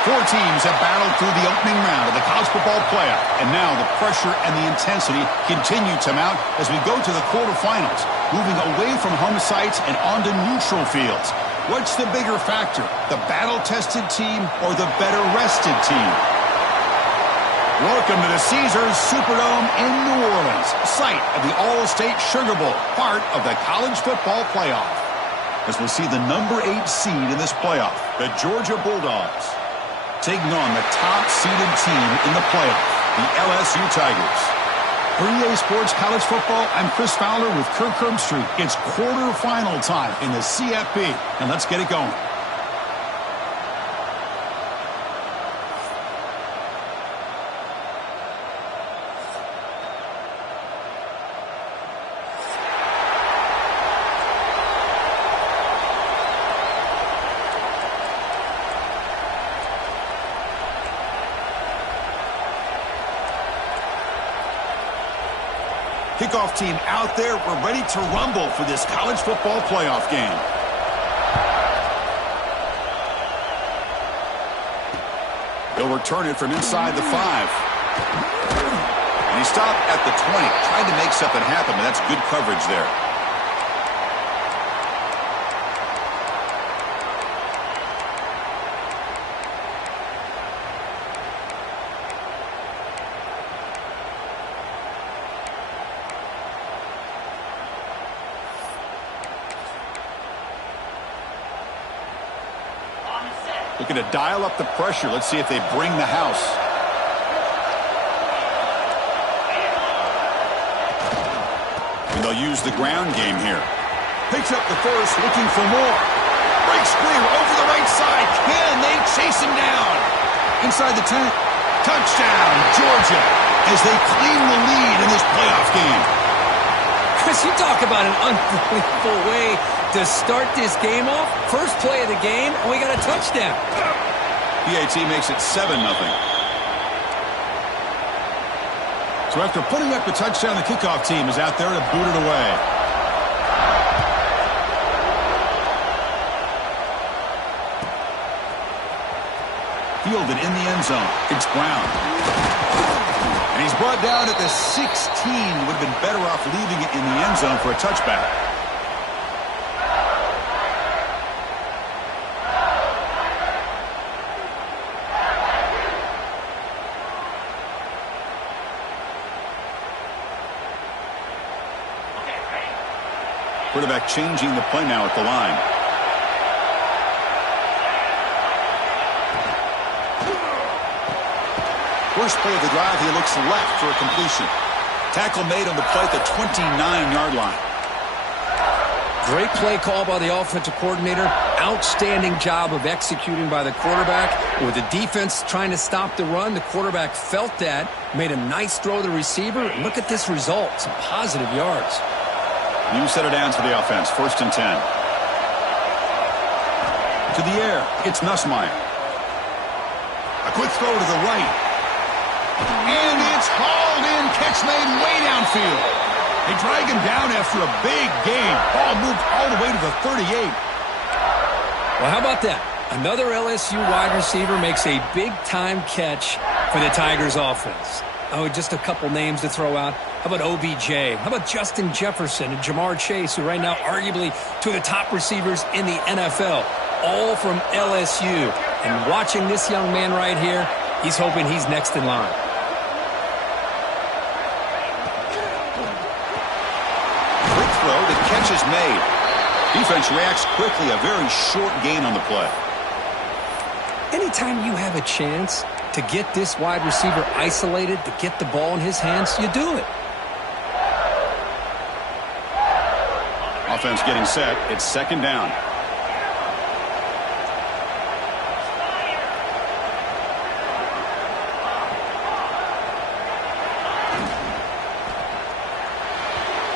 Four teams have battled through the opening round of the college football playoff, and now the pressure and the intensity continue to mount as we go to the quarterfinals, moving away from home sites and onto neutral fields. What's the bigger factor, the battle-tested team or the better-rested team? Welcome to the Caesars Superdome in New Orleans, site of the All-State Sugar Bowl, part of the college football playoff. As we'll see the number 8 seed in this playoff, the Georgia Bulldogs, taking on the top-seeded team in the playoff, the LSU Tigers. For EA Sports College Football, I'm Chris Fowler with Kirk Herbstreit. It's quarterfinal time in the CFP, and let's get it going. Kickoff team out there. We're ready to rumble for this college football playoff game. They'll return it from inside the 5. And he stopped at the 20, trying to make something happen, but that's good coverage there. Looking to dial up the pressure. Let's see if they bring the house. And they'll use the ground game here. Picks up the first, looking for more. Breaks clear over the right side. Can they chase him down? Inside the 10. Touchdown, Georgia, as they claim the lead in this playoff game. Chris, you talk about an unbelievable way to start this game off. First play of the game, and we got a touchdown. PAT makes it 7-0. So after putting up the touchdown, the kickoff team is out there to boot it away. Fielded in the end zone. It's Brown. And he's brought down at the 16. Would have been better off leaving it in the end zone for a touchback. Quarterback changing the play now at the line. First play of the drive, he looks left for a completion. Tackle made on the play at the 29-yard line. Great play call by the offensive coordinator. Outstanding job of executing by the quarterback. With the defense trying to stop the run, the quarterback felt that, made a nice throw to the receiver. Look at this result. Some positive yards. New set of downs for the offense. 1st and 10. To the air. It's Nussmeier. A quick throw to the right. And it's hauled in. Catch made way downfield. They drag him down after a big gain. Ball moved all the way to the 38. Well, how about that? Another LSU wide receiver makes a big-time catch for the Tigers offense. Oh, just a couple names to throw out. How about OBJ? How about Justin Jefferson and Jamar Chase, who right now arguably two of the top receivers in the NFL, all from LSU. And watching this young man right here, he's hoping he's next in line. Quick throw, the catch is made. Defense reacts quickly, a very short gain on the play. Anytime you have a chance to get this wide receiver isolated, to get the ball in his hands, you do it. Offense getting set. It's 2nd down.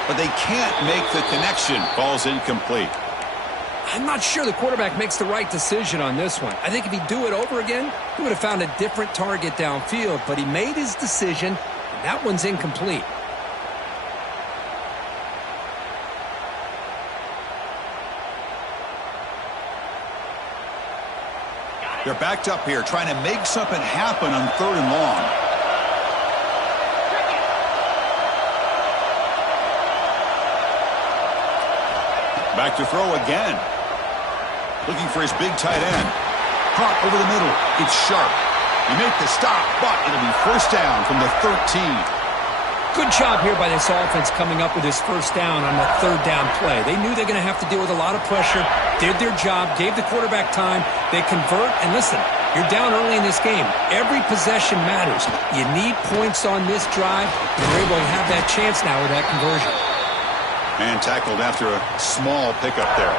But they can't make the connection. Ball's incomplete. I'm not sure the quarterback makes the right decision on this one. I think if he'd do it over again, he would have found a different target downfield. But he made his decision, and that one's incomplete. They're backed up here trying to make something happen on 3rd and long. Back to throw again. Looking for his big tight end. Caught over the middle. It's sharp. You make the stop, but it'll be first down from the 13. Good job here by this offense coming up with his first down on that 3rd down play. They knew they're going to have to deal with a lot of pressure, did their job, gave the quarterback time. They convert, and listen, you're down early in this game. Every possession matters. You need points on this drive. You're able to have that chance now with that conversion. And tackled after a small pickup there.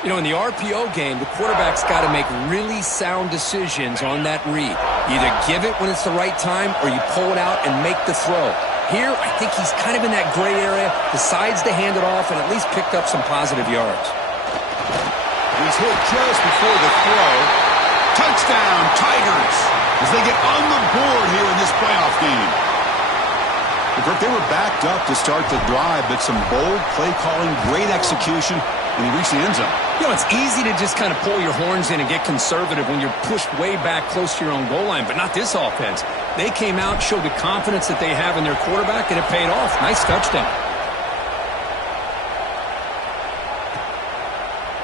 You know, in the RPO game, the quarterback's got to make really sound decisions on that read. You either give it when it's the right time or you pull it out and make the throw. Here, I think he's kind of in that gray area, decides to hand it off and at least picked up some positive yards. He's hit just before the throw. Touchdown, Tigers, as they get on the board here in this playoff game. They were backed up to start the drive, but some bold play calling, great execution, and he reached the end zone. You know, it's easy to just kind of pull your horns in and get conservative when you're pushed way back close to your own goal line, but not this offense. They came out, showed the confidence that they have in their quarterback, and it paid off. Nice touchdown.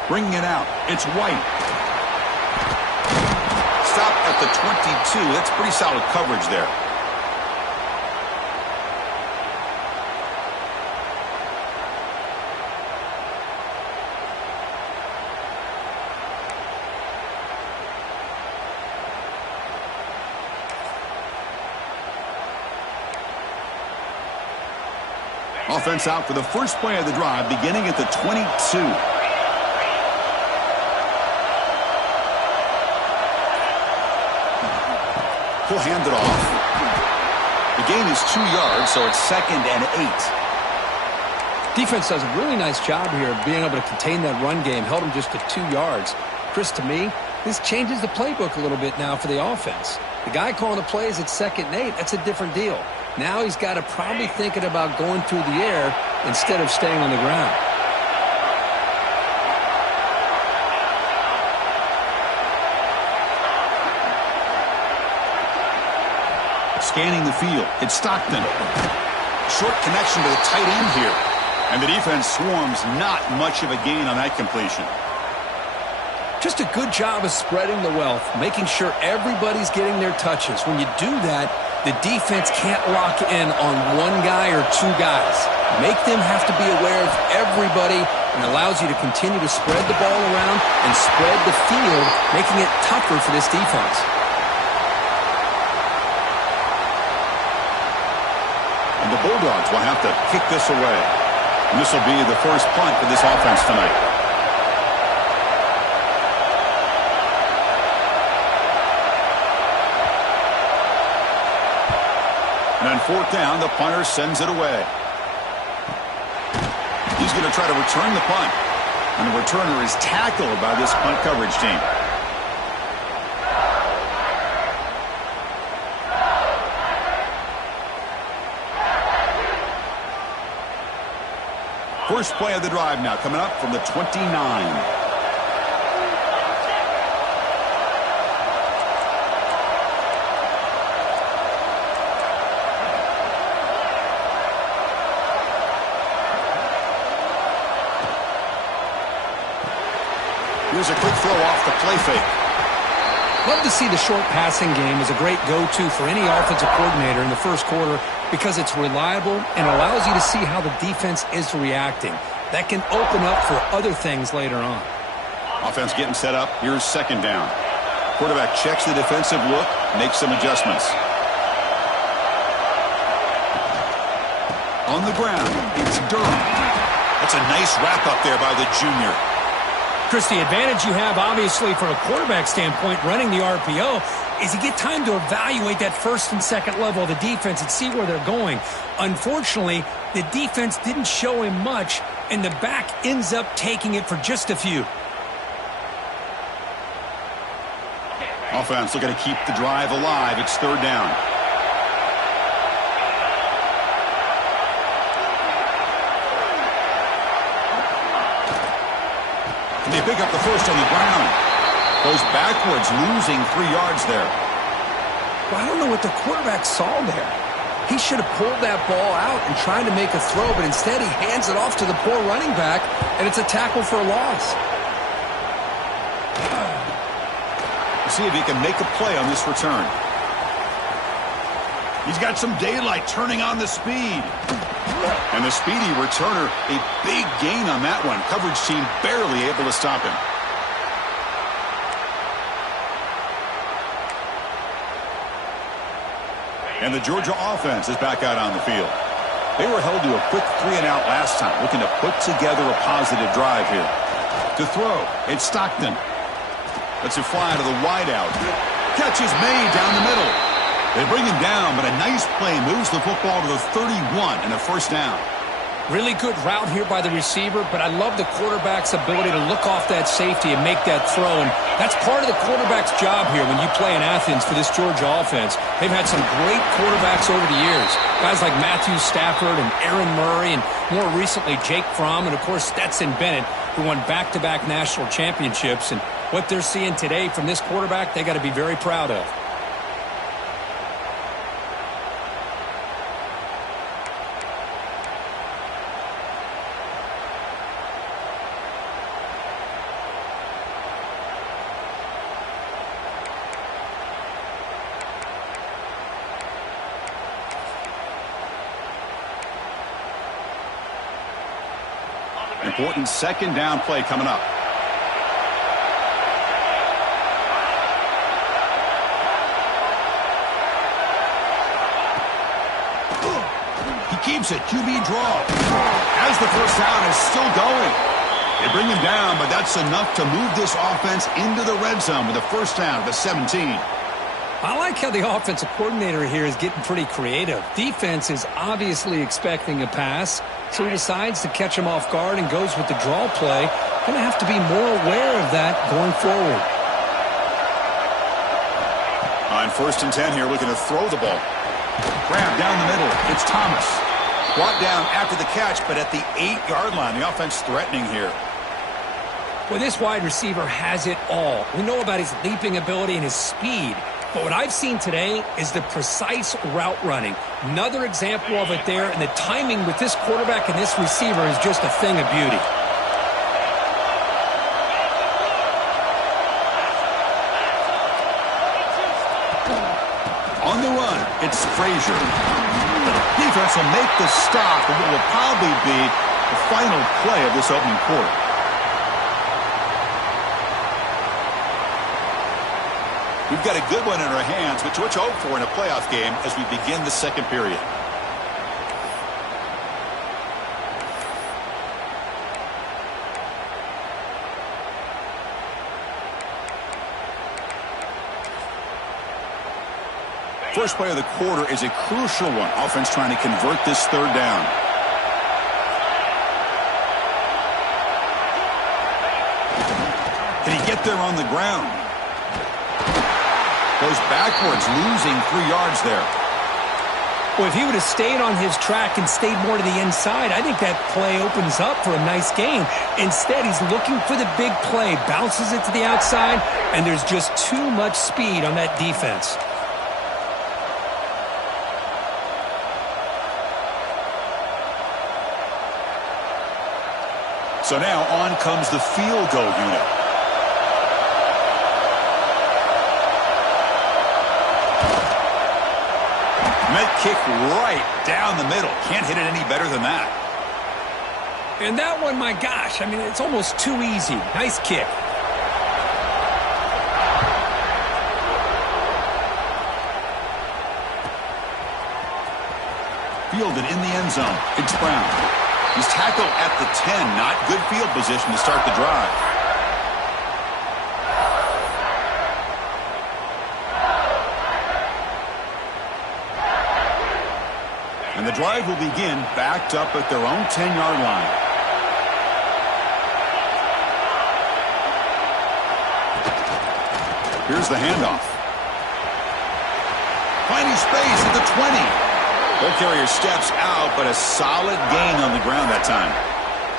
Bringing it out. It's White. Stop at the 22. That's pretty solid coverage there. Offense out for the first play of the drive, beginning at the 22. He'll hand it off. The gain is 2 yards, so it's 2nd and 8. Defense does a really nice job here of being able to contain that run game, held him just to 2 yards. Chris, to me, this changes the playbook a little bit now for the offense. The guy calling the plays at 2nd and 8, that's a different deal. Now he's got to probably thinking about going through the air instead of staying on the ground. Scanning the field. It's Stockton. Short connection to the tight end here. And the defense swarms, not much of a gain on that completion. Just a good job of spreading the wealth, making sure everybody's getting their touches. When you do that, the defense can't lock in on one guy or 2 guys. Make them have to be aware of everybody, and allows you to continue to spread the ball around and spread the field, making it tougher for this defense. And the Bulldogs will have to kick this away. And this will be the first punt for this offense tonight. And on 4th down, the punter sends it away. He's going to try to return the punt. And the returner is tackled by this punt coverage team. First play of the drive now coming up from the 29. Here's a quick throw off the play fake. Love to see the short passing game as a great go-to for any offensive coordinator in the first quarter because it's reliable and allows you to see how the defense is reacting. That can open up for other things later on. Offense getting set up. Here's 2nd down. Quarterback checks the defensive look, makes some adjustments. On the ground, it's Durham. That's a nice wrap up there by the junior. Chris, the advantage you have, obviously, from a quarterback standpoint, running the RPO, is you get time to evaluate that 1st and 2nd level of the defense and see where they're going. Unfortunately, the defense didn't show him much, and the back ends up taking it for just a few. Offense looking to keep the drive alive. It's 3rd down. They pick up the first on the ground. Goes backwards, losing 3 yards there. Well, I don't know what the quarterback saw there. He should have pulled that ball out and tried to make a throw, but instead he hands it off to the poor running back, and it's a tackle for a loss. See if he can make a play on this return. He's got some daylight, turning on the speed. And the speedy returner, a big gain on that one. Coverage team barely able to stop him. And the Georgia offense is back out on the field. They were held to a quick 3-and-out last time, looking to put together a positive drive here. To throw, it's Stockton. Lets it fly to the wideout. Catch is made down the middle. They bring him down, but a nice play moves the football to the 31 and a first down. Really good route here by the receiver, but I love the quarterback's ability to look off that safety and make that throw. And that's part of the quarterback's job here when you play in Athens for this Georgia offense. They've had some great quarterbacks over the years. Guys like Matthew Stafford and Aaron Murray, and more recently Jake Fromm, and of course Stetson Bennett, who won back-to-back national championships. And what they're seeing today from this quarterback, they got to be very proud of. Important second down play coming up. He keeps it. QB draw. As the first down is still going. They bring him down, but that's enough to move this offense into the red zone with a first down at the 17. I like how the offensive coordinator here is getting pretty creative. Defense is obviously expecting a pass, so he decides to catch him off guard and goes with the draw play. Going to have to be more aware of that going forward. On 1st and 10 here, looking to throw the ball. Grab down the middle. It's Thomas. Brought down after the catch, but at the 8-yard line. The offense threatening here. Well, this wide receiver has it all. We know about his leaping ability and his speed. But what I've seen today is the precise route running. Another example of it there, and the timing with this quarterback and this receiver is just a thing of beauty. On the run, it's Frazier. Defense will make the stop, and what will probably be the final play of this opening quarter. We've got a good one in our hands, which we'll hope for in a playoff game as we begin the second period. First play of the quarter is a crucial one. Offense trying to convert this third down. Can he get there on the ground? Goes backwards, losing 3 yards there. Well, if he would have stayed on his track and stayed more to the inside, I think that play opens up for a nice gain. Instead, he's looking for the big play, bounces it to the outside, and there's just too much speed on that defense. So now on comes the field goal unit. Met kick right down the middle. Can't hit it any better than that. And that one, my gosh, I mean, it's almost too easy. Nice kick. Fielded in the end zone. It's Brown. He's tackled at the 10. Not good field position to start the drive. And the drive will begin backed up at their own 10-yard line. Here's the handoff. Finding space at the 20. Ball carrier steps out, but a solid gain on the ground that time.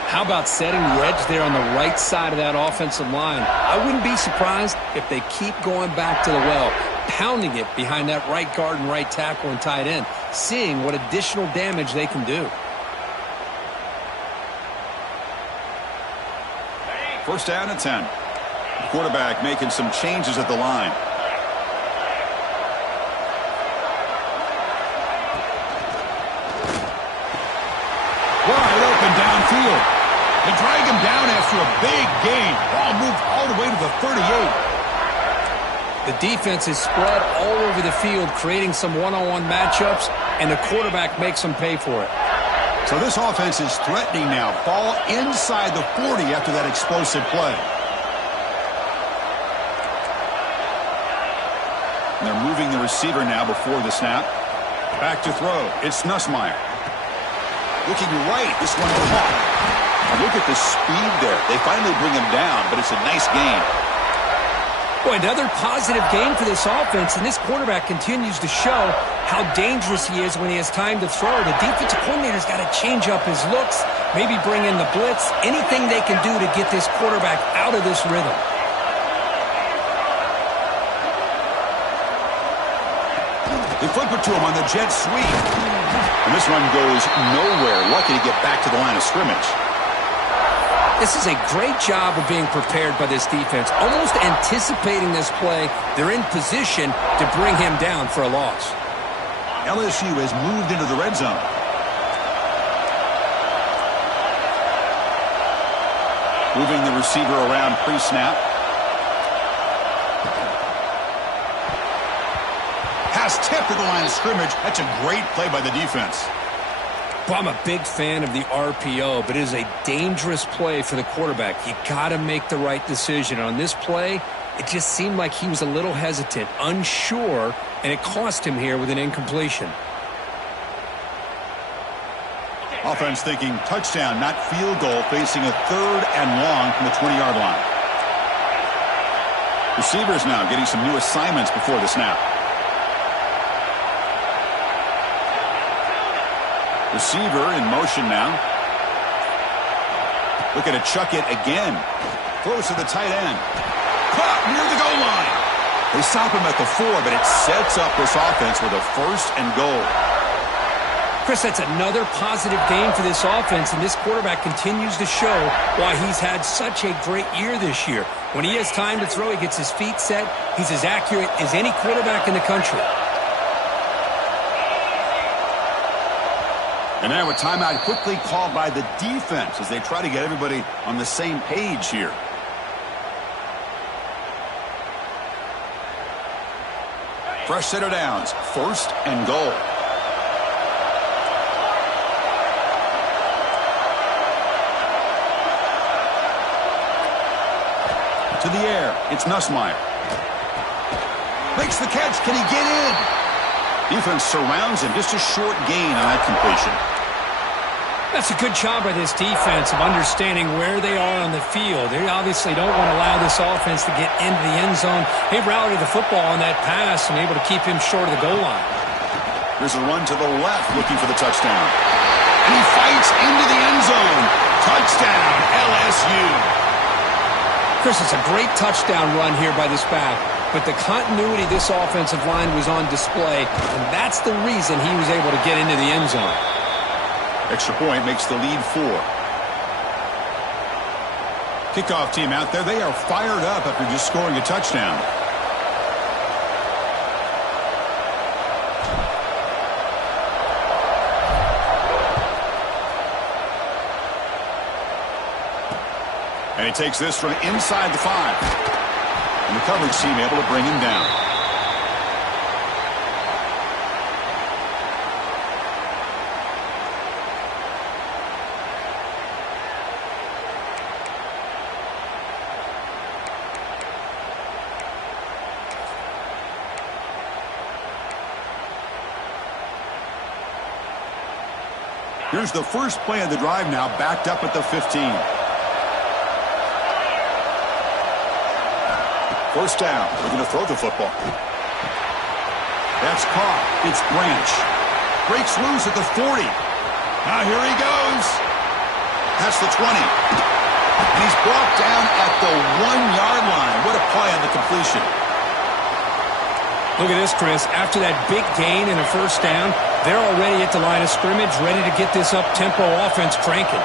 How about setting the edge there on the right side of that offensive line? I wouldn't be surprised if they keep going back to the well, pounding it behind that right guard and right tackle and tight end, seeing what additional damage they can do. First down and 10. The quarterback making some changes at the line. Wide open downfield. They drag him down after a big gain. Ball moved all the way to the 38. The defense is spread all over the field, creating some one-on-one matchups, and the quarterback makes them pay for it. So this offense is threatening now. Ball inside the 40 after that explosive play. And they're moving the receiver now before the snap. Back to throw. It's Nussmeier. Looking right. This one caught. And look at the speed there. They finally bring him down, but it's a nice gain. Boy, another positive game for this offense, and this quarterback continues to show how dangerous he is when he has time to throw. The defensive coordinator's got to change up his looks, maybe bring in the blitz, anything they can do to get this quarterback out of this rhythm. They flip it to him on the jet sweep. And this run goes nowhere. Lucky to get back to the line of scrimmage. This is a great job of being prepared by this defense. Almost anticipating this play, they're in position to bring him down for a loss. LSU has moved into the red zone. Moving the receiver around pre-snap. Pass tipped to the line of scrimmage. That's a great play by the defense. Well, I'm a big fan of the RPO, but it is a dangerous play for the quarterback. You got to make the right decision. On this play, it just seemed like he was a little hesitant, unsure, and it cost him here with an incompletion. Offense thinking touchdown, not field goal, facing a 3rd and long from the 20-yard line. Receivers now getting some new assignments before the snap. Receiver in motion now. Looking to chuck it again. Throws to the tight end. Caught near the goal line. They stop him at the 4, but it sets up this offense with a 1st and goal. Chris, that's another positive game for this offense, and this quarterback continues to show why he's had such a great year this year. When he has time to throw, he gets his feet set. He's as accurate as any quarterback in the country. And now a timeout quickly called by the defense as they try to get everybody on the same page here. Fresh set of downs. 1st and goal. To the air. It's Nussmeier. Makes the catch. Can he get in? Defense surrounds him. Just a short gain on that completion. That's a good job by this defense of understanding where they are on the field. They obviously don't want to allow this offense to get into the end zone. They rallied the football on that pass and able to keep him short of the goal line. There's a run to the left looking for the touchdown. And he fights into the end zone. Touchdown, LSU. Chris, it's a great touchdown run here by this back. But the continuity of this offensive line was on display, and that's the reason he was able to get into the end zone. Extra point makes the lead 4. Kickoff team out there. They are fired up after just scoring a touchdown. And he takes this from inside the 5. And the coverage team able to bring him down. Here's the first play of the drive now, backed up at the 15. First down. We're going to throw the football. That's caught. It's Branch. Breaks loose at the 40. Now here he goes. Past the 20. And he's brought down at the 1-yard line. What a play on the completion. Look at this, Chris. After that big gain and a first down, they're already at the line of scrimmage, ready to get this up-tempo offense cranking.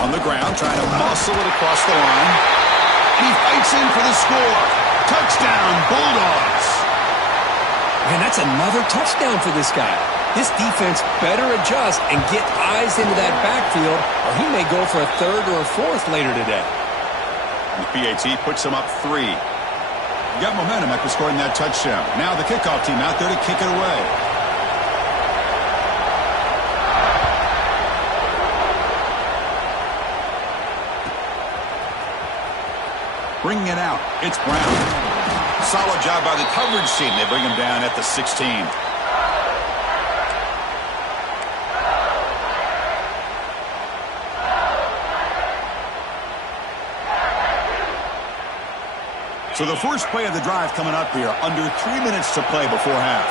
On the ground, trying to muscle it across the line. And he fights in for the score. Touchdown, Bulldogs. Man, that's another touchdown for this guy. This defense better adjust and get eyes into that backfield, or he may go for a third or a fourth later today. The PAT puts him up 3. You got momentum after scoring that touchdown. Now the kickoff team out there to kick it away. Bringing it out, it's Brown. Solid job by the coverage team. They bring him down at the 16. So the first play of the drive coming up here, under 3 minutes to play before half.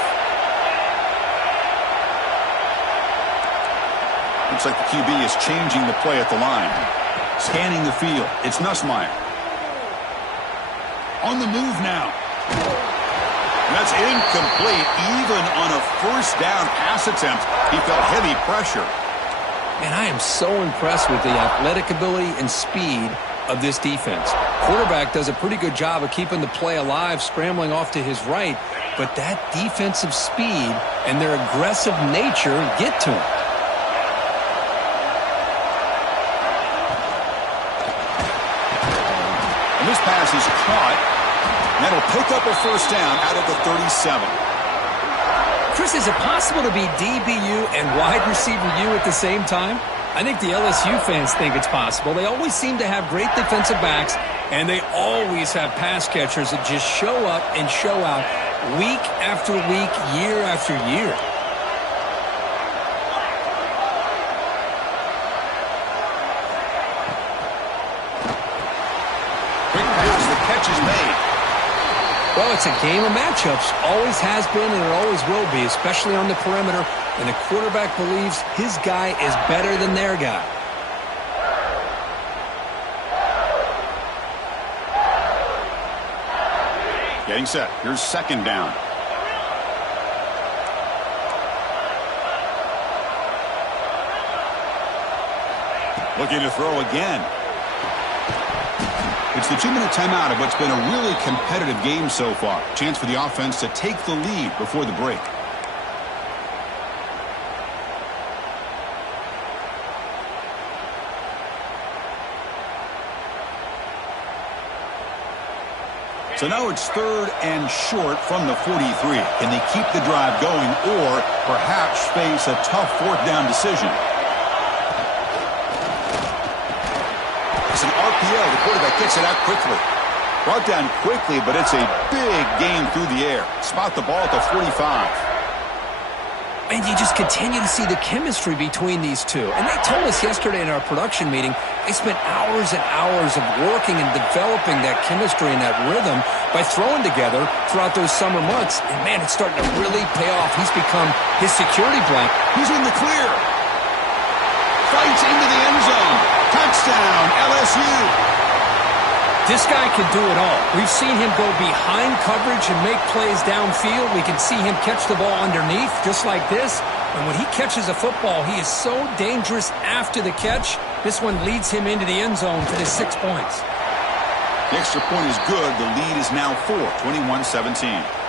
Looks like the QB is changing the play at the line. Scanning the field, it's Nussmeier. On the move now. And that's incomplete. Even on a first down pass attempt, he felt heavy pressure. Man, I am so impressed with the athletic ability and speed of this defense. Quarterback does a pretty good job of keeping the play alive, scrambling off to his right, but that defensive speed and their aggressive nature get to him. And this pass is caught, and that'll pick up a first down out of the 37. Chris, is it possible to be DBU and wide receiver U at the same time? I think the LSU fans think it's possible. They always seem to have great defensive backs, and they always have pass catchers that just show up and show out week after week, year after year. Quick pass, the catch is made. Well, it's a game of matchups. Always has been and it always will be, especially on the perimeter. And the quarterback believes his guy is better than their guy. Getting set. Here's second down. Looking to throw again. It's the 2-minute timeout of what's been a really competitive game so far. Chance for the offense to take the lead before the break. So now it's third and short from the 43. Can they keep the drive going or perhaps face a tough fourth down decision? It's an RPO. The quarterback gets it out quickly. Brought down quickly, but it's a big game through the air. Spot the ball at the 45. And you just continue to see the chemistry between these two. And they told us yesterday in our production meeting, they spent hours and hours of working and developing that chemistry and that rhythm by throwing together throughout those summer months. And, man, it's starting to really pay off. He's become his security blanket. He's in the clear. Fights into the end zone. Touchdown, LSU. This guy can do it all. We've seen him go behind coverage and make plays downfield. We can see him catch the ball underneath just like this. And when he catches a football, he is so dangerous after the catch. This one leads him into the end zone for the 6 points. The extra point is good. The lead is now 4, 21-17.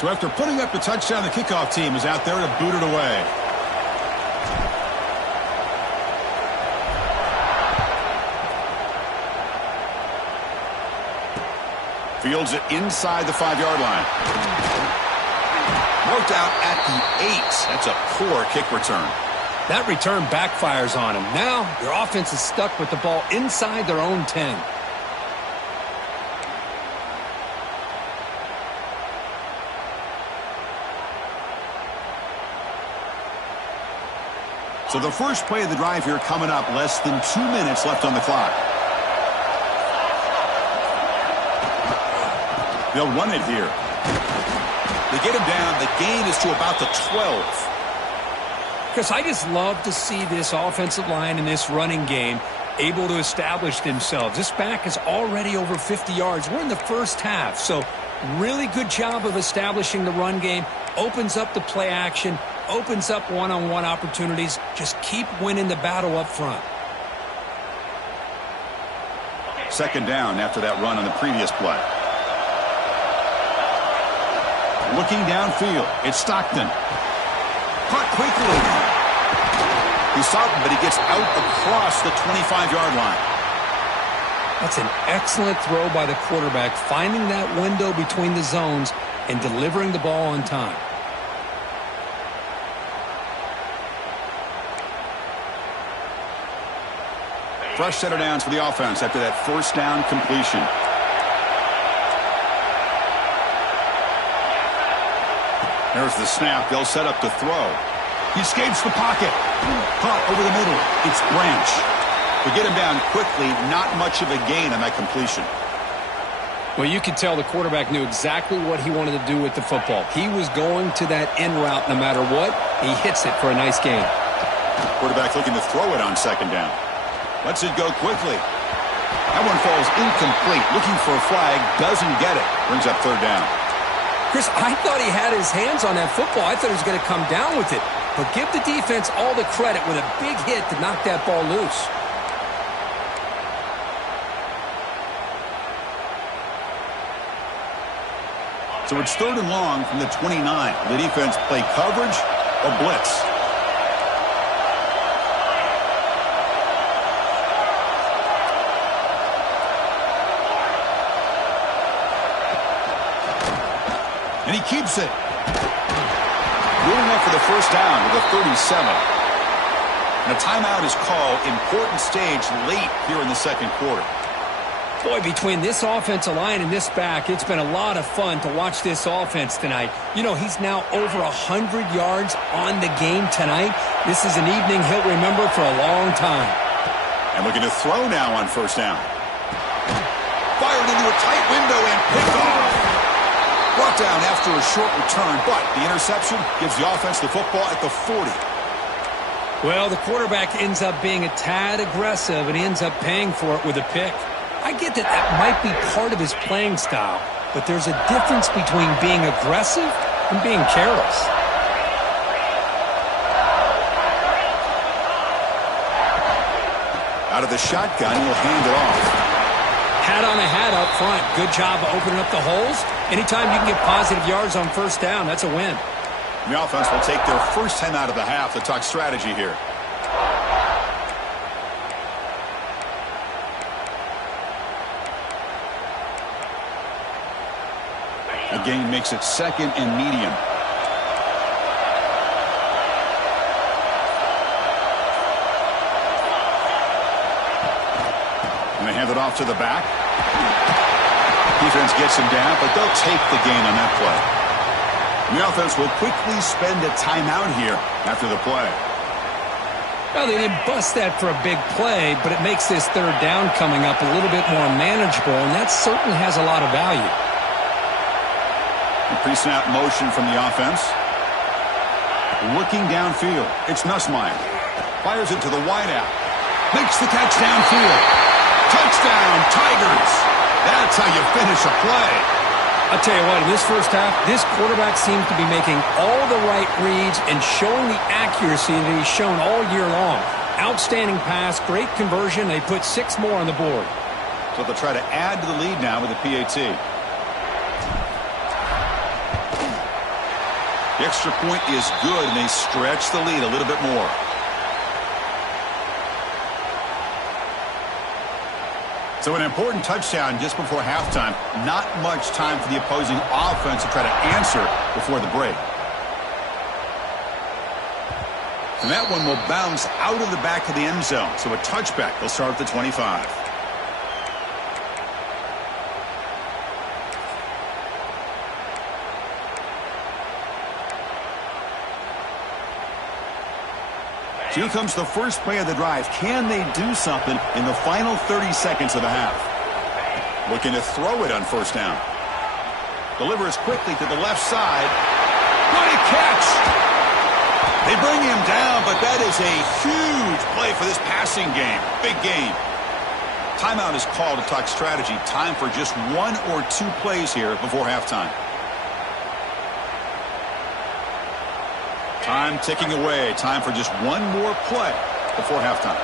So after putting up the touchdown, the kickoff team is out there to boot it away. Fields it inside the 5-yard line. Marked out at the 8. That's a poor kick return. That return backfires on him. Now their offense is stuck with the ball inside their own 10. So the first play of the drive here coming up, less than 2 minutes left on the clock. They'll run it here. They get him down. The gain is to about the 12. Chris, I just love to see this offensive line in this running game able to establish themselves. This back is already over 50 yards. We're in the first half, so really good job of establishing the run game. Opens up the play action, opens up one-on-one opportunities. Just keep winning the battle up front. Second down after that run on the previous play. Looking downfield, it's Stockton. Caught quickly. He's stopped, but he gets out across the 25-yard line. That's an excellent throw by the quarterback, finding that window between the zones and delivering the ball on time. Fresh set of downs for the offense after that first down completion. There's the snap. They'll set up to throw. He escapes the pocket. Caught over the middle. It's Branch. They get him down quickly. Not much of a gain on that completion. Well, you could tell the quarterback knew exactly what he wanted to do with the football. He was going to that in route no matter what. He hits it for a nice gain. Quarterback looking to throw it on second down. Lets it go quickly. That one falls incomplete. Looking for a flag. Doesn't get it. Brings up third down. Chris, I thought he had his hands on that football. I thought he was going to come down with it. But give the defense all the credit with a big hit to knock that ball loose. So it's third and long from the 29. The defense play coverage or blitz. And he keeps it. Moving up for the first down with a 37. And a timeout is called. Important stage late here in the second quarter. Boy, between this offensive line and this back, it's been a lot of fun to watch this offense tonight. You know, he's now over 100 yards on the game tonight. This is an evening he'll remember for a long time. And looking to throw now on first down. Fired into a tight window and picked off. Brought down after a short return, but the interception gives the offense the football at the 40. Well, the quarterback ends up being a tad aggressive, and he ends up paying for it with a pick. I get that that might be part of his playing style, but there's a difference between being aggressive and being careless. Out of the shotgun, he'll hand it off. Hat on a hat up front. Good job of opening up the holes. Anytime you can get positive yards on first down, that's a win. The offense will take their first 10 out of the half to talk strategy here. The gain makes it second and medium. And they hand it off to the back. Defense gets him down, but they'll take the gain on that play. And the offense will quickly spend a timeout here after the play. Well, they didn't bust that for a big play, but it makes this third down coming up a little bit more manageable, and that certainly has a lot of value. A pre-snap motion from the offense. Looking downfield, it's Nussmeier. Fires it to the wideout. Makes the catch downfield. Touchdown, Tigers! That's how you finish a play. I'll tell you what, in this first half, this quarterback seems to be making all the right reads and showing the accuracy that he's shown all year long. Outstanding pass, great conversion. They put 6 more on the board. So they'll try to add to the lead now with the PAT. The extra point is good, and they stretch the lead a little bit more. So an important touchdown just before halftime. Not much time for the opposing offense to try to answer before the break. And that one will bounce out of the back of the end zone. So a touchback. They'll start at the 25. So here comes the first play of the drive. Can they do something in the final 30 seconds of the half? Looking to throw it on first down. Delivers quickly to the left side. What a catch! They bring him down, but that is a huge play for this passing game. Big game. Timeout is called to talk strategy. Time for just 1 or 2 plays here before halftime. Time ticking away. Time for just 1 more play before halftime.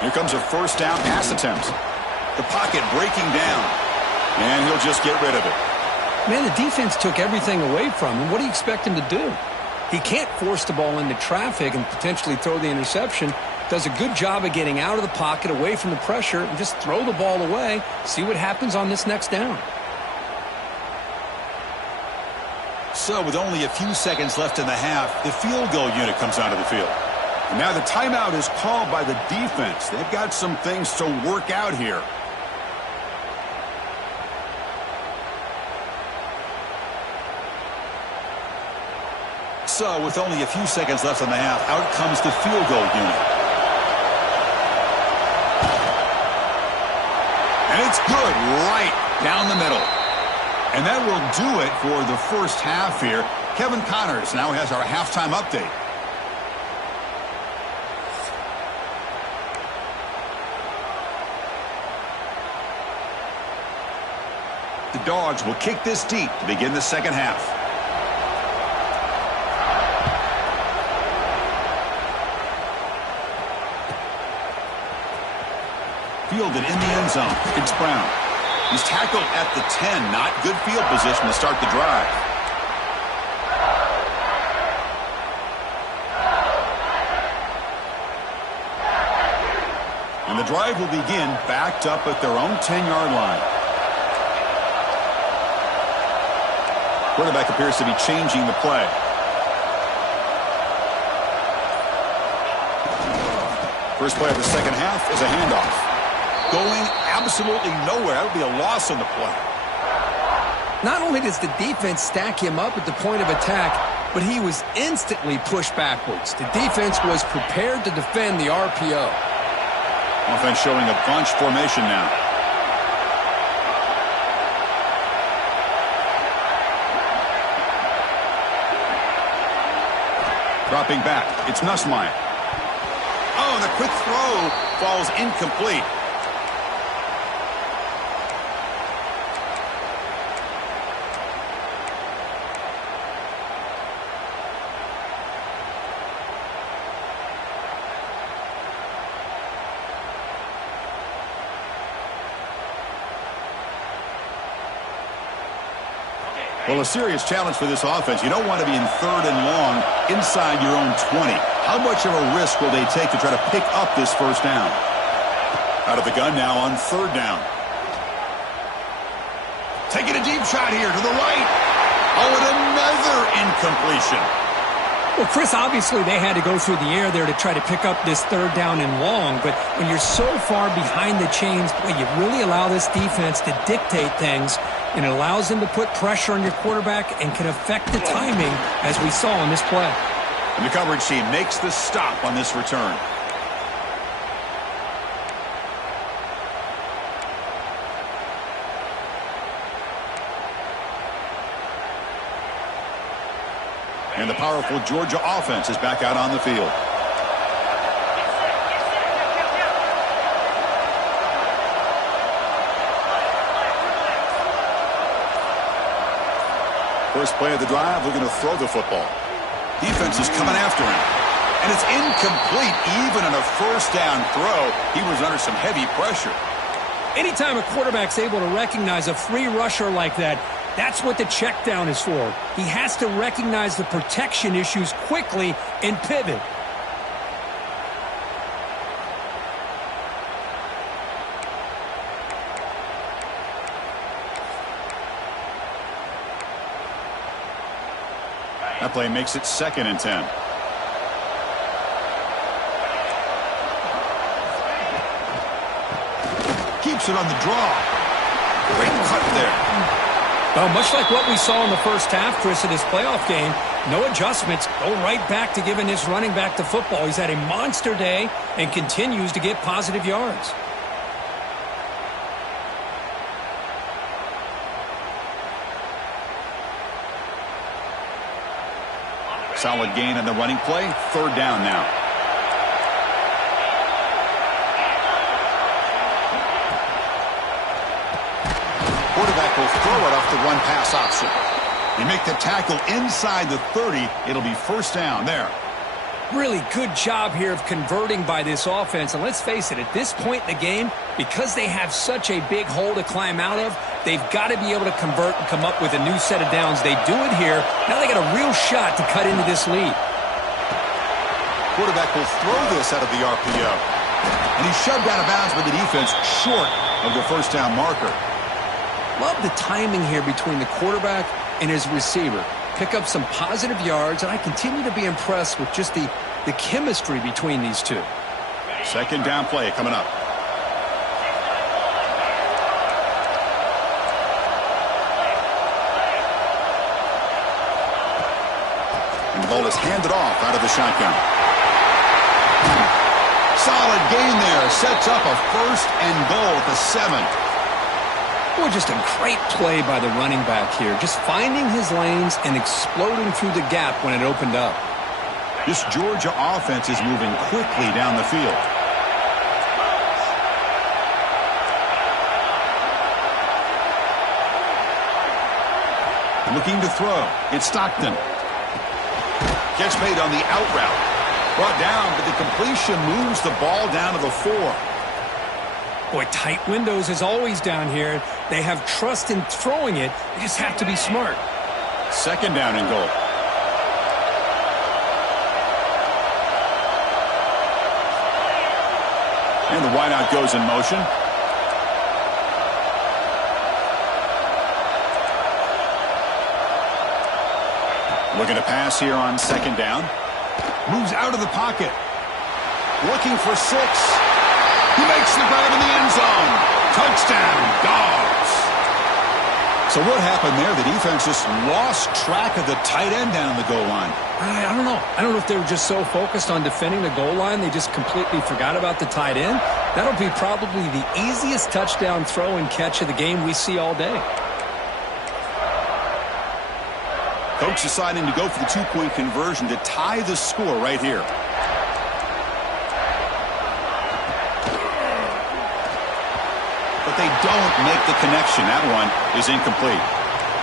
Here comes a first down pass attempt. The pocket breaking down. And he'll just get rid of it. Man, the defense took everything away from him. What do you expect him to do? He can't force the ball into traffic and potentially throw the interception. Does a good job of getting out of the pocket, away from the pressure, and just throw the ball away. See what happens on this next down. So with only a few seconds left in the half, the field goal unit comes onto the field. And now the timeout is called by the defense. They've got some things to work out here. So with only a few seconds left in the half, out comes the field goal unit. And it's good right down the middle. And that will do it for the first half here. Kevin Connors now has our halftime update. The Dogs will kick this deep to begin the second half. Fielded in the end zone. It's Brown. He's tackled at the 10. Not good field position to start the drive. And the drive will begin backed up at their own 10-yard line. Quarterback appears to be changing the play. First play of the second half is a handoff. Going absolutely nowhere. That would be a loss on the play. Not only does the defense stack him up at the point of attack, but he was instantly pushed backwards. The defense was prepared to defend the RPO. Offense showing a bunch formation now. Dropping back. It's Nussmeier. Oh, the quick throw falls incomplete. Well, a serious challenge for this offense. You don't want to be in 3rd and long inside your own 20. How much of a risk will they take to try to pick up this first down? Out of the gun now on 3rd down. Taking a deep shot here to the right. Oh, and another incompletion. Well, Chris, obviously they had to go through the air there to try to pick up this 3rd down and long, but when you're so far behind the chains, boy, you really allow this defense to dictate things, and it allows them to put pressure on your quarterback and can affect the timing, as we saw in this play. And the coverage team makes the stop on this return. And the powerful Georgia offense is back out on the field. First play of the drive, looking to throw the football. Defense is coming after him. And it's incomplete even on a first down throw. He was under some heavy pressure. Anytime a quarterback's able to recognize a free rusher like that, that's what the check down is for. He has to recognize the protection issues quickly and pivot. That play makes it 2nd and 10. Keeps it on the draw. Great cut there. Well, much like what we saw in the first half, Chris, of this playoff game, no adjustments. Go right back to giving this running back the football. He's had a monster day and continues to get positive yards. Solid gain on the running play. Third down now. Quarterback will throw it off the run-pass option. They make the tackle inside the 30. It'll be first down there. Really good job here of converting by this offense. And let's face it, at this point in the game, because they have such a big hole to climb out of, they've got to be able to convert and come up with a new set of downs. They do it here. Now they got a real shot to cut into this lead. Quarterback will throw this out of the RPO. And he's shoved out of bounds by the defense short of the first down marker. Love the timing here between the quarterback and his receiver. Pick up some positive yards, and I continue to be impressed with just the chemistry between these two. Second down play coming up. And the ball is handed off out of the shotgun. Solid gain there. Sets up a first and goal at the 7. Boy, just a great play by the running back here. Just finding his lanes and exploding through the gap when it opened up. This Georgia offense is moving quickly down the field. Looking to throw. It's Stockton. Catch made on the out route. Brought down, but the completion moves the ball down to the 4. Boy, tight windows as always down here. They have trust in throwing it. They just have to be smart. Second down and goal. And the wideout goes in motion. Looking to pass here on second down. Moves out of the pocket. Looking for 6. He makes the grab in the end zone. Touchdown, Dogs. So what happened there? The defense just lost track of the tight end down the goal line. I don't know. I don't know if they were just so focused on defending the goal line, they just completely forgot about the tight end. That'll be probably the easiest touchdown throw and catch of the game we see all day. Coach deciding to go for the 2-point conversion to tie the score right here. But they don't make the connection. That one is incomplete.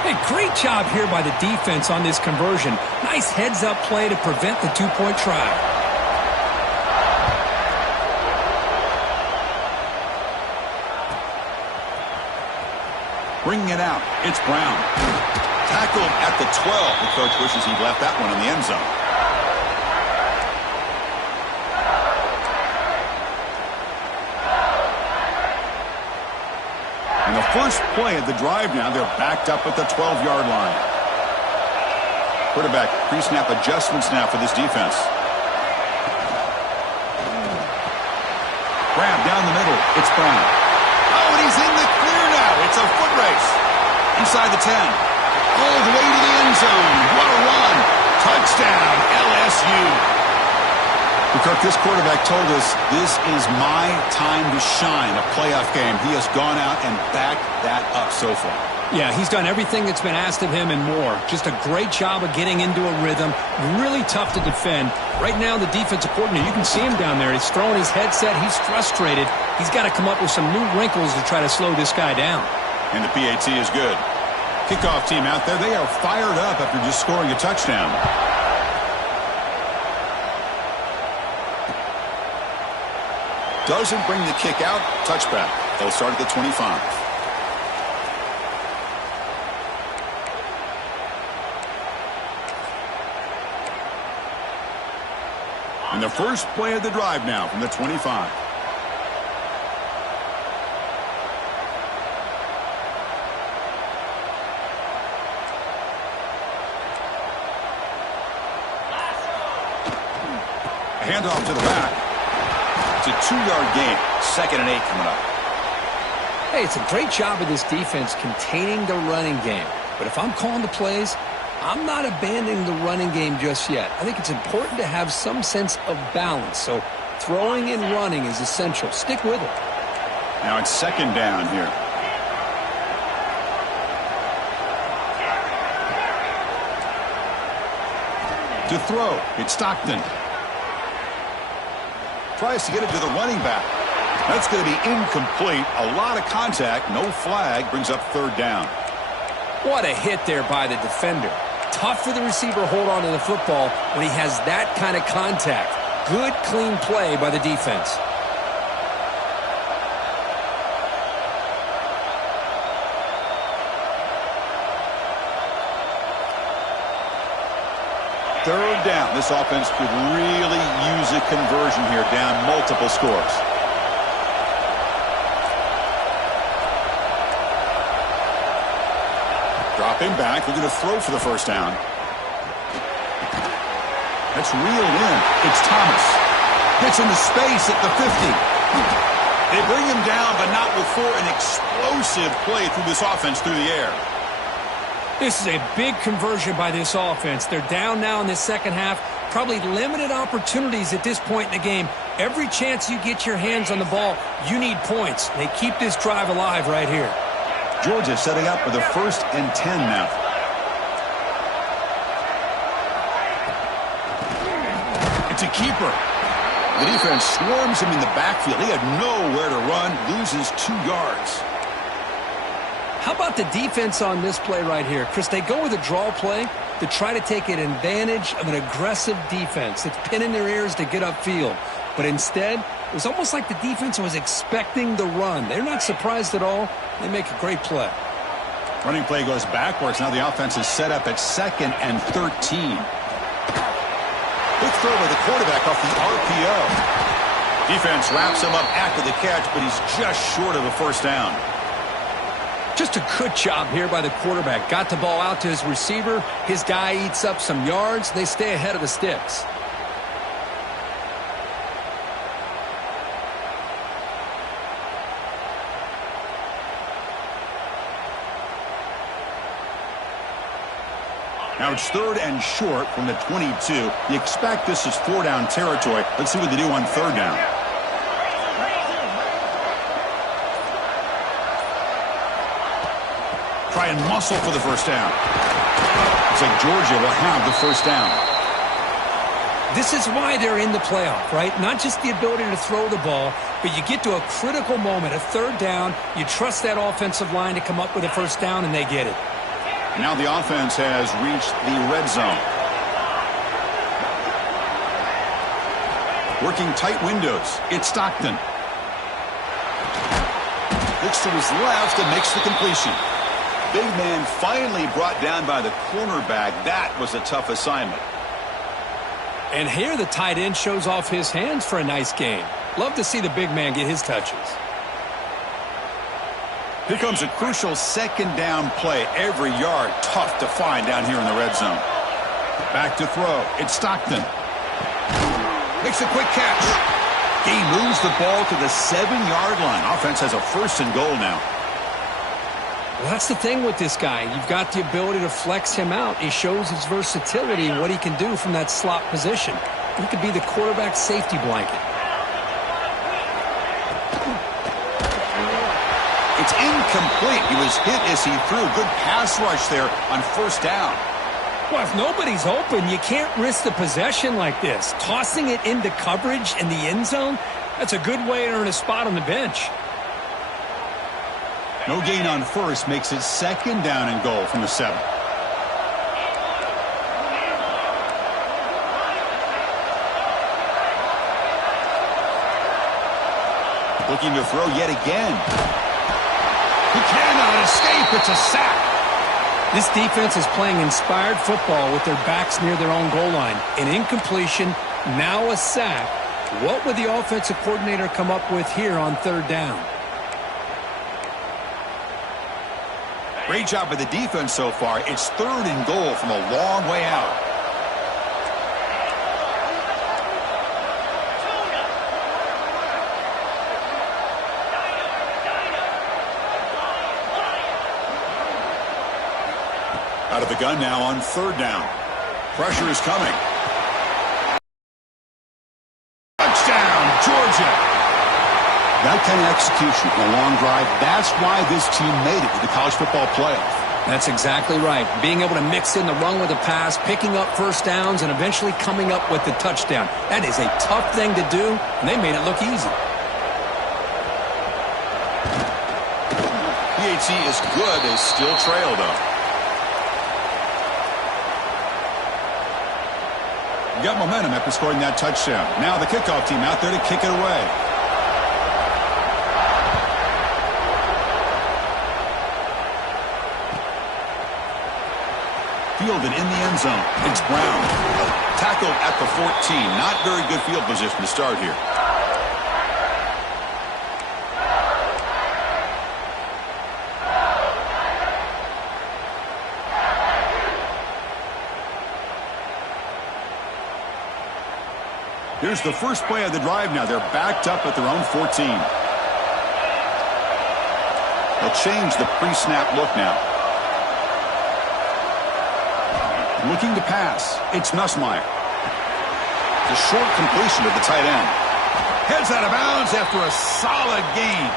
Hey, great job here by the defense on this conversion. Nice heads-up play to prevent the 2-point try. Bringing it out, it's Brown. Tackled at the 12. The coach wishes he'd left that one in the end zone. And the first play of the drive now, they're backed up at the 12-yard line. Quarterback pre-snap adjustments now for this defense. Grab down the middle. It's Brown. Oh, and he's in the clear now. It's a foot race. Inside the 10. All the way to the end zone. What a run. Touchdown, LSU. Kirk, this quarterback told us this is my time to shine, a playoff game. He has gone out and backed that up so far. Yeah, he's done everything that's been asked of him and more. Just a great job of getting into a rhythm. Really tough to defend. Right now, the defensive coordinator, you can see him down there. He's throwing his headset. He's frustrated. He's got to come up with some new wrinkles to try to slow this guy down. And the PAT is good. Kickoff team out there, they are fired up after just scoring a touchdown. Doesn't bring the kick out. Touchback. They'll start at the 25. And the first play of the drive now from the 25. A handoff to the back. It's a 2-yard gain. 2nd and 8 coming up. Hey, it's a great job of this defense containing the running game. But if I'm calling the plays, I'm not abandoning the running game just yet. I think it's important to have some sense of balance. So throwing and running is essential. Stick with it. Now it's second down here. To throw, it's Stockton. Tries to get it to the running back. That's going to be incomplete. A lot of contact, no flag, brings up third down. What a hit there by the defender. Tough for the receiver to hold on to the football when he has that kind of contact. Good, clean play by the defense. Third down. This offense could really use a conversion here, down multiple scores. Dropping back, they're going to throw for the first down. That's reeled in. It's Thomas. Gets into space at the 50. They bring him down, but not before an explosive play through this offense through the air. This is a big conversion by this offense. They're down now in the second half. Probably limited opportunities at this point in the game. Every chance you get your hands on the ball, you need points. They keep this drive alive right here. Georgia setting up with a 1st and 10 now. It's a keeper. The defense swarms him in the backfield. He had nowhere to run, loses 2 yards. How about the defense on this play right here? Chris, they go with a draw play to try to take an advantage of an aggressive defense that's pinning their ears to get upfield. But instead, it was almost like the defense was expecting the run. They're not surprised at all. They make a great play. Running play goes backwards. Now the offense is set up at 2nd and 13. Quick throw by the quarterback off the RPO. Defense wraps him up after the catch, but he's just short of a first down. Just a good job here by the quarterback. Got the ball out to his receiver. His guy eats up some yards. They stay ahead of the sticks. Now it's 3rd and short from the 22. You expect this is 4-down territory. Let's see what they do on 3rd down. Try and muscle for the first down. Looks like Georgia will have the first down. This is why they're in the playoff, right? Not just the ability to throw the ball, but you get to a critical moment, a 3rd down. You trust that offensive line to come up with a first down, and they get it. Now the offense has reached the red zone. Working tight windows. It's Stockton. Looks to his left and makes the completion. Big man finally brought down by the cornerback. That was a tough assignment. And here the tight end shows off his hands for a nice game. Love to see the big man get his touches. Here comes a crucial 2nd down play. Every yard tough to find down here in the red zone. Back to throw. It's Stockton. Makes a quick catch. He moves the ball to the 7-yard line. Offense has a 1st and goal now. Well, that's the thing with this guy. You've got the ability to flex him out. He shows his versatility and what he can do from that slot position. He could be the quarterback safety blanket. It's incomplete. He was hit as he threw. Good pass rush there on 1st down. Well, if nobody's open, you can't risk the possession like this. Tossing it into coverage in the end zone, that's a good way to earn a spot on the bench. No gain on 1st makes it 2nd down and goal from the 7. Looking to throw yet again. He cannot escape. It's a sack. This defense is playing inspired football with their backs near their own goal line. An incompletion, now a sack. What would the offensive coordinator come up with here on 3rd down? Great job by the defense so far. It's 3rd and goal from a long way out. Out of the gun now on third down. Pressure is coming. Touchdown, Georgia. That kind of execution in a long drive, that's why this team made it to the college football playoff. That's exactly right. Being able to mix in the run with the pass, picking up first downs, and eventually coming up with the touchdown. That is a tough thing to do, and they made it look easy. PAT is good. They still trail, though. You got momentum after scoring that touchdown. Now the kickoff team out there to kick it away. Fielded in the end zone. It's Brown. Tackled at the 14. Not very good field position to start here. Here's the first play of the drive now. They're backed up at their own 14. They'll change the pre-snap look now. Looking to pass. It's Nussmeier. The short completion to the tight end. Heads out of bounds after a solid gain.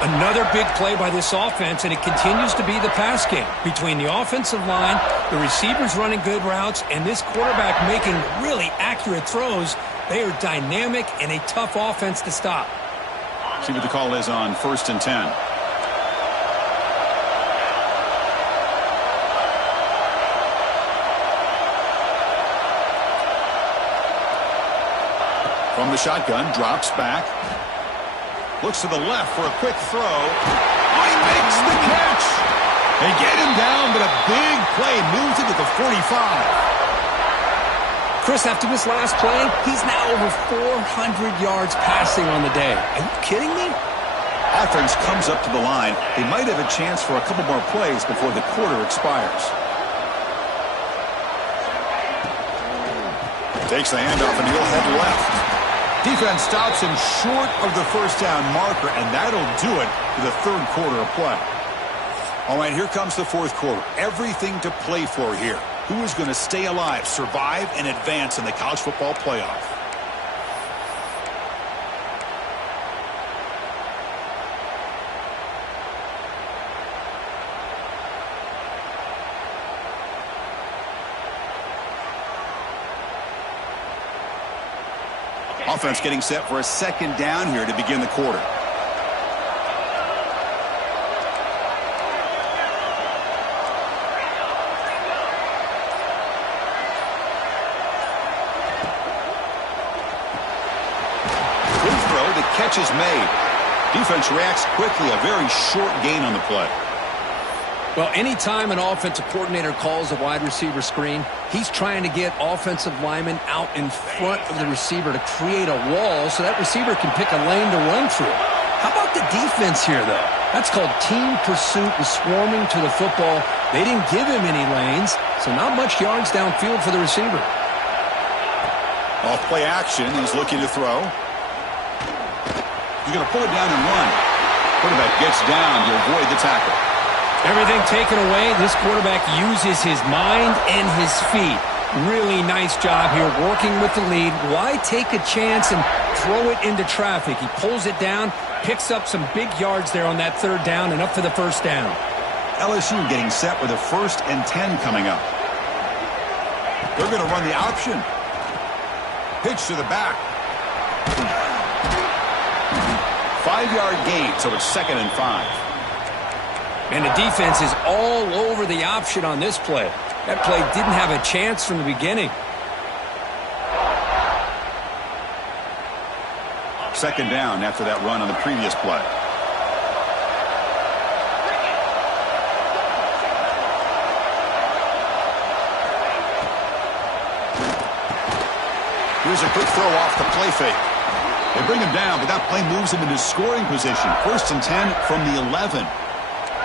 Another big play by this offense, and it continues to be the pass game. Between the offensive line, the receivers running good routes, and this quarterback making really accurate throws, they are dynamic and a tough offense to stop. See what the call is on 1st and 10. From the shotgun, drops back. Looks to the left for a quick throw. Oh, he makes the catch. They get him down, but a big play moves it to the 45. Chris, after this last play, he's now over 400 yards passing on the day. Are you kidding me? Offense comes up to the line. They might have a chance for a couple more plays before the quarter expires. Takes the handoff and he'll head left. Defense stops him short of the first down marker, and that'll do it for the third quarter of play. All right, here comes the fourth quarter. Everything to play for here. Who is going to stay alive, survive, and advance in the college football playoff? Offense getting set for a second down here to begin the quarter. Good throw. The catch is made. Defense reacts quickly. A very short gain on the play. Well, anytime an offensive coordinator calls a wide receiver screen, he's trying to get offensive linemen out in front of the receiver to create a wall so that receiver can pick a lane to run through. How about the defense here, though? That's called team pursuit and swarming to the football. They didn't give him any lanes, so not much yards downfield for the receiver. Off play action. He's looking to throw. He's going to pull it down and run. Quarterback gets down to avoid the tackle. Everything taken away, this quarterback uses his mind and his feet. Really nice job here working with the lead. Why take a chance and throw it into traffic? He pulls it down, picks up some big yards there on that third down and up for the first down. LSU getting set with a 1st and 10 coming up. They're going to run the option. Pitch to the back. 5-yard gain, so it's 2nd and 5. And the defense is all over the option on this play. That play didn't have a chance from the beginning. 2nd down after that run on the previous play. Here's a quick throw off the play fake. They bring him down, but that play moves him into scoring position. 1st and 10 from the 11.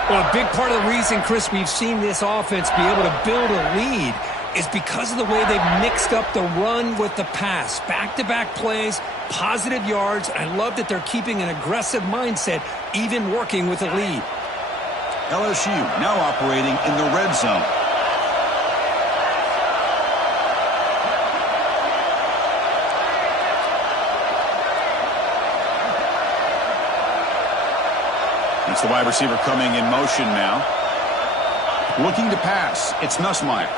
Well, a big part of the reason, Chris, we've seen this offense be able to build a lead is because of the way they've mixed up the run with the pass. Back-to-back plays, positive yards. I love that they're keeping an aggressive mindset, even working with a lead. LSU now operating in the red zone. It's the wide receiver coming in motion now. Looking to pass. It's Nussmeier.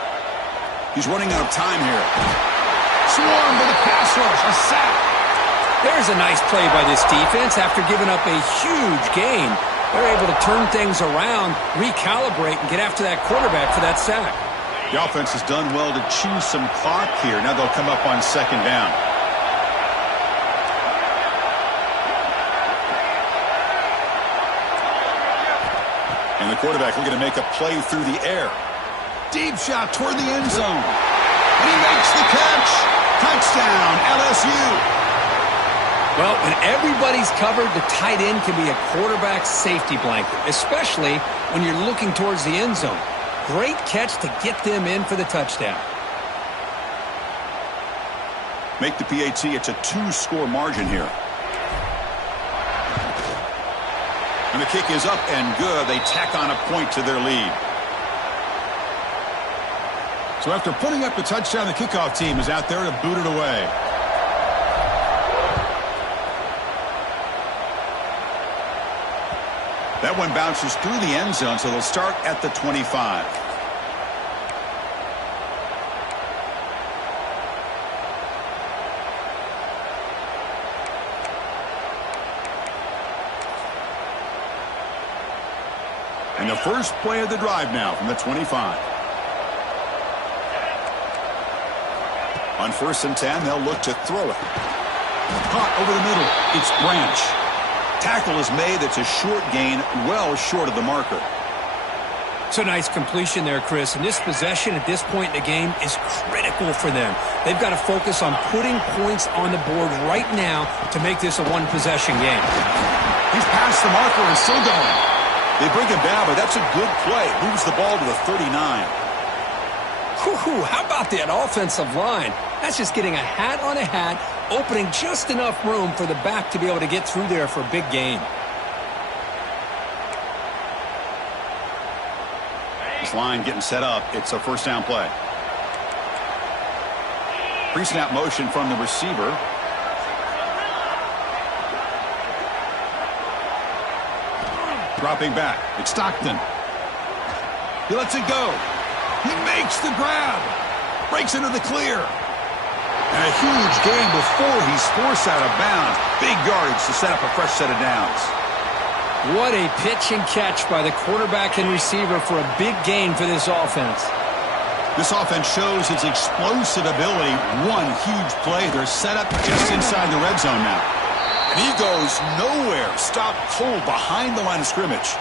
He's running out of time here. Swarmed with a pass rush. A sack. There's a nice play by this defense after giving up a huge gain. They're able to turn things around, recalibrate, and get after that quarterback for that sack. The offense has done well to chew some clock here. Now they'll come up on second down. And the quarterback looking to make a play through the air. Deep shot toward the end zone. And he makes the catch. Touchdown, LSU. Well, when everybody's covered, the tight end can be a quarterback's safety blanket, especially when you're looking towards the end zone. Great catch to get them in for the touchdown. Make the PAT. It's a 2-score margin here. And the kick is up and good. They tack on a point to their lead. So after putting up the touchdown, the kickoff team is out there to boot it away. That one bounces through the end zone, so they'll start at the 25. And the first play of the drive now from the 25. On 1st and 10, they'll look to throw it. Caught over the middle. It's Branch. Tackle is made. That's a short gain, well short of the marker. It's a nice completion there, Chris. And this possession at this point in the game is critical for them. They've got to focus on putting points on the board right now to make this a one-possession game. He's past the marker and still going. They bring him down, but that's a good play. Moves the ball to the 39. Whew, how about that offensive line? That's just getting a hat on a hat, opening just enough room for the back to be able to get through there for a big gain. This line getting set up. It's a first down play. Pre-snap motion from the receiver. Dropping back. It's Stockton. He lets it go. He makes the grab. Breaks into the clear. And a huge gain before he's forced out of bounds. Big yardage to set up a fresh set of downs. What a pitch and catch by the quarterback and receiver for a big gain for this offense. This offense shows its explosive ability. One huge play. They're set up just inside the red zone now. And he goes nowhere. Stopped cold behind the line of scrimmage.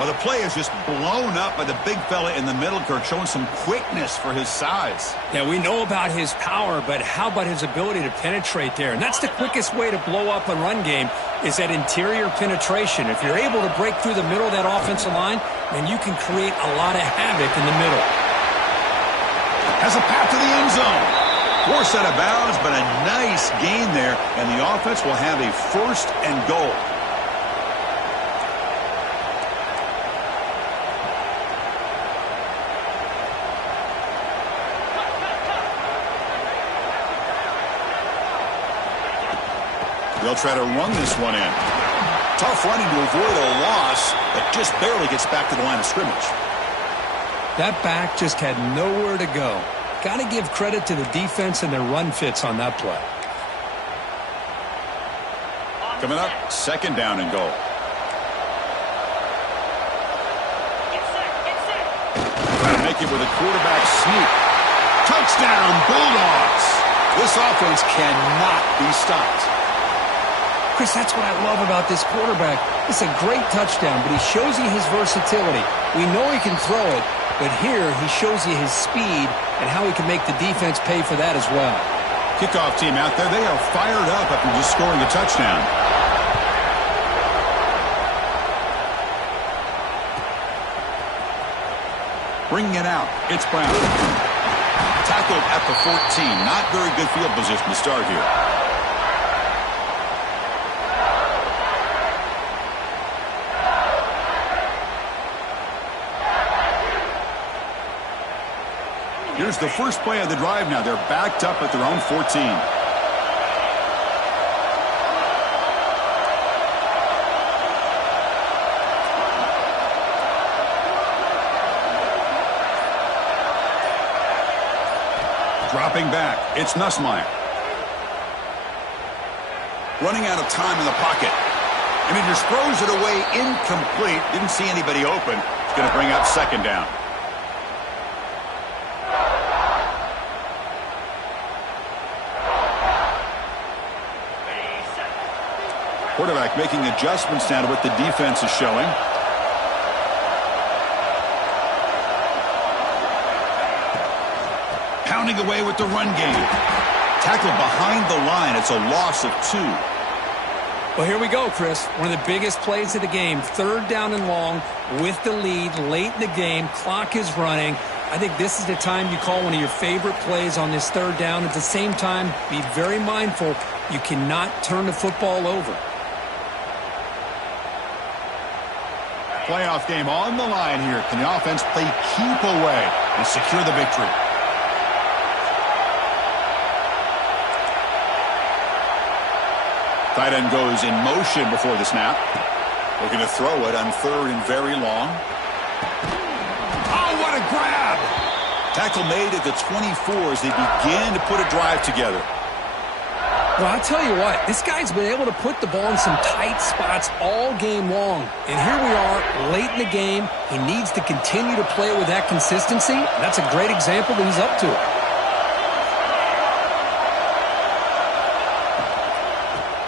Well, the play is just blown up by the big fella in the middle, Kirk, showing some quickness for his size. Yeah, we know about his power, but how about his ability to penetrate there? And that's the quickest way to blow up a run game is that interior penetration. If you're able to break through the middle of that offensive line, then you can create a lot of havoc in the middle. Has a path to the end zone. Forced out of bounds, but a nice gain there, and the offense will have a 1st and goal. They'll try to run this one in. Tough running to avoid a loss, but just barely gets back to the line of scrimmage. That back just had nowhere to go. Got to give credit to the defense and their run fits on that play. Coming up, 2nd down and goal. Trying to make it with a quarterback sneak. Touchdown, Bulldogs. This offense cannot be stopped. Chris, that's what I love about this quarterback. It's a great touchdown, but he shows you his versatility. We know he can throw it, but here he shows you his speed and how he can make the defense pay for that as well. Kickoff team out there, they are fired up after just scoring a touchdown. Bringing it out, it's Brown. Tackled at the 14. Not very good field position to start here. Here's the first play of the drive now. They're backed up at their own 14. Dropping back, it's Nussmeier. Running out of time in the pocket. And he just throws it away incomplete. Didn't see anybody open. It's going to bring up second down. Quarterback making adjustments now to what the defense is showing. Pounding away with the run game. Tackled behind the line. It's a loss of 2. Well, here we go, Chris. One of the biggest plays of the game. 3rd down and long with the lead late in the game. Clock is running. I think this is the time you call one of your favorite plays on this 3rd down. At the same time, be very mindful. You cannot turn the football over. Playoff game on the line here. Can the offense play keep away and secure the victory? Tight end goes in motion before the snap. Looking to throw it on 3rd and very long. Oh, what a grab! Tackle made at the 24 as they began to put a drive together. Well, I'll tell you what, this guy's been able to put the ball in some tight spots all game long. And here we are, late in the game. He needs to continue to play with that consistency. That's a great example that he's up to it.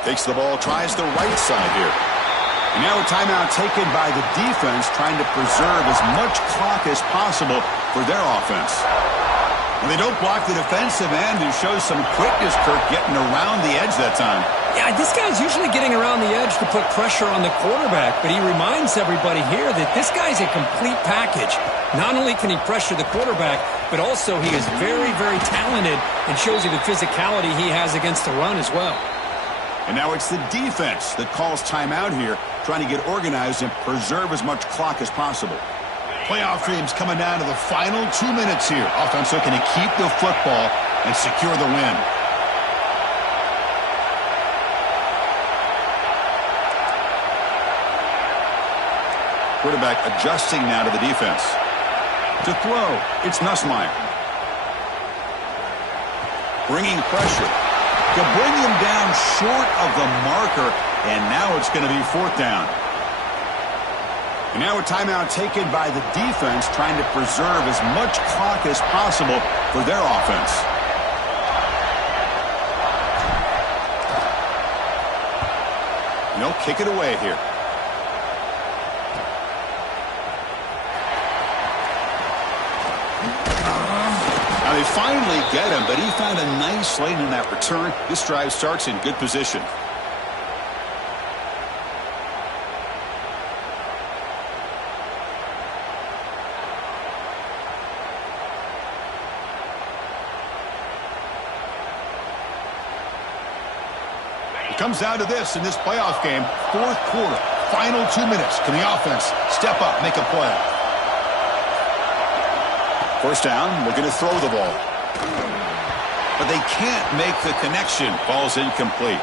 Takes the ball, tries the right side here. And now a timeout taken by the defense, trying to preserve as much clock as possible for their offense. And they don't block the defensive end, who shows some quickness, Kirk, getting around the edge that time. Yeah, this guy's usually getting around the edge to put pressure on the quarterback, but he reminds everybody here that this guy's a complete package. Not only can he pressure the quarterback, but also he is very, very talented and shows you the physicality he has against the run as well. And now it's the defense that calls timeout here, trying to get organized and preserve as much clock as possible. Playoff games coming down to the final 2 minutes here. Offense looking to keep the football and secure the win. Quarterback adjusting now to the defense. To throw, it's Nussmeier. Bringing pressure. To bring him down short of the marker, and now it's going to be 4th down. And now a timeout taken by the defense, trying to preserve as much clock as possible for their offense. They'll kick it away here. Now they finally get him, but he found a nice lane in that return. This drive starts in good position. It comes down to this in this playoff game. 4th quarter, final 2 minutes. Can the offense step up, make a play? 1st down, we're going to throw the ball. But they can't make the connection. Ball's incomplete.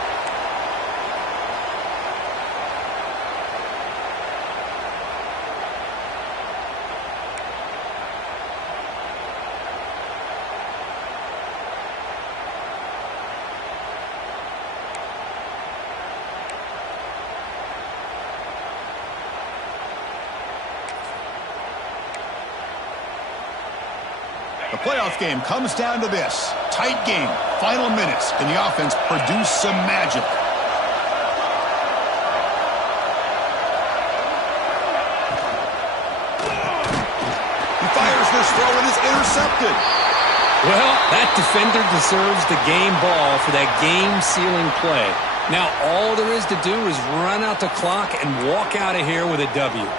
The playoff game comes down to this. Tight game, final minutes. Can the offense produce some magic? He fires this throw and is intercepted. Well, that defender deserves the game ball for that game-sealing play. Now, all there is to do is run out the clock and walk out of here with a W.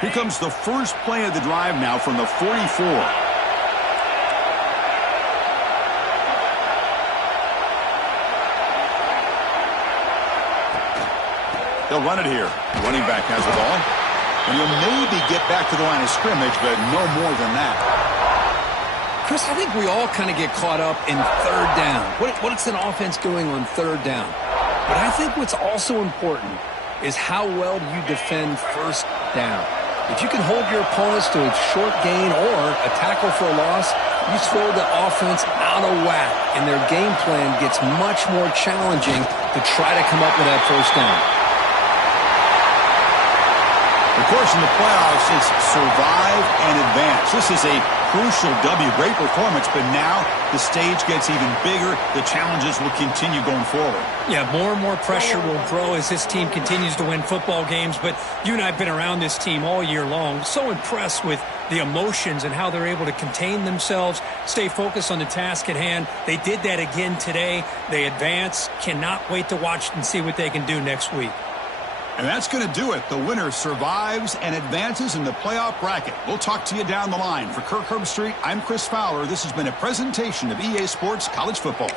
Here comes the first play of the drive now from the 44. They'll run it here. Running back has the ball. And he'll maybe get back to the line of scrimmage, but no more than that. Chris, I think we all kind of get caught up in third down. What's an offense doing on third down? But I think what's also important is how well do you defend first down. If you can hold your opponents to a short gain or a tackle for a loss, you throw the offense out of whack, and their game plan gets much more challenging to try to come up with that first down. Of course, in the playoffs, it's survive and advance. This is a crucial W. Great performance, but now the stage gets even bigger. The challenges will continue going forward. Yeah, more and more pressure will grow as this team continues to win football games, but you and I have been around this team all year long. So impressed with the emotions and how they're able to contain themselves, stay focused on the task at hand. They did that again today. They advance. Cannot wait to watch and see what they can do next week. And that's going to do it. The winner survives and advances in the playoff bracket. We'll talk to you down the line. For Kirk Herbstreit, I'm Chris Fowler. This has been a presentation of EA Sports College Football.